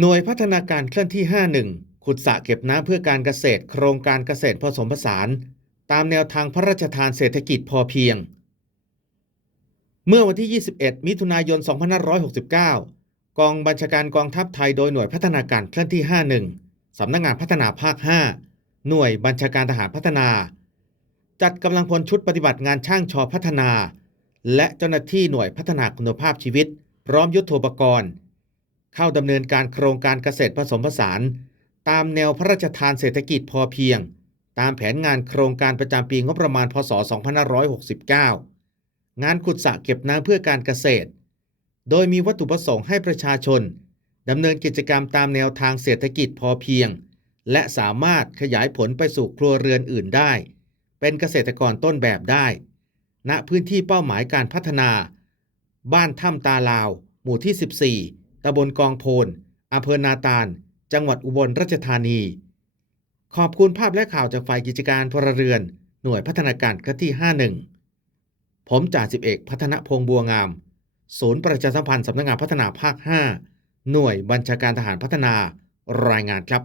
หน่วยพัฒนาการเคลื่อนที่ 51 ขุดสระเก็บน้ำเพื่อการเกษตรโครงการเกษตรผสมผสานตามแนวทางพระราชทานเศรษฐกิจพอเพียงเมื่อวันที่ 21 มิถุนายน 2569 กองบัญชาการกองทัพไทยโดยหน่วยพัฒนาการเคลื่อนที่ 51 สำนักงานพัฒนาภาค 5 หน่วยบัญชาการทหารพัฒนาจัดกำลังพลชุดปฏิบัติงานช่างชอพัฒนาและเจ้าหน้าที่หน่วยพัฒนาคุณภาพชีวิตพร้อมยุทโธปกรณ์เข้าดำเนินการโครงการเกษตรผสมผสานตามแนวพระราชทานเศรษฐกิจพอเพียงตามแผนงานโครงการประจำปีงบประมาณพ.ศ. 2569 งานขุดสระเก็บน้ำเพื่อการเกษตรโดยมีวัตถุประสงค์ให้ประชาชนดำเนินกิจกรรมตามแนวทางเศรษฐกิจพอเพียงและสามารถขยายผลไปสู่ครัวเรือนอื่นได้เป็นเกษตรกรต้นแบบได้ณพื้นที่เป้าหมายการพัฒนาบ้านถ้ำตาลาวหมู่ที่ 14 ตำบลกองโพนอำเภอนาตาลจังหวัดอุบลราชธานีขอบคุณภาพและข่าวจากฝ่ายกิจการพลเรือนหน่วยพัฒนาการเคลื่อนที่ 51 ผมจ่าสิบเอกพัฒนพงษ์บัวงามศูนย์ประชาสัมพันธ์สำนักงานพัฒนาภาค 5 หน่วยบัญชาการทหารพัฒนารายงานครับ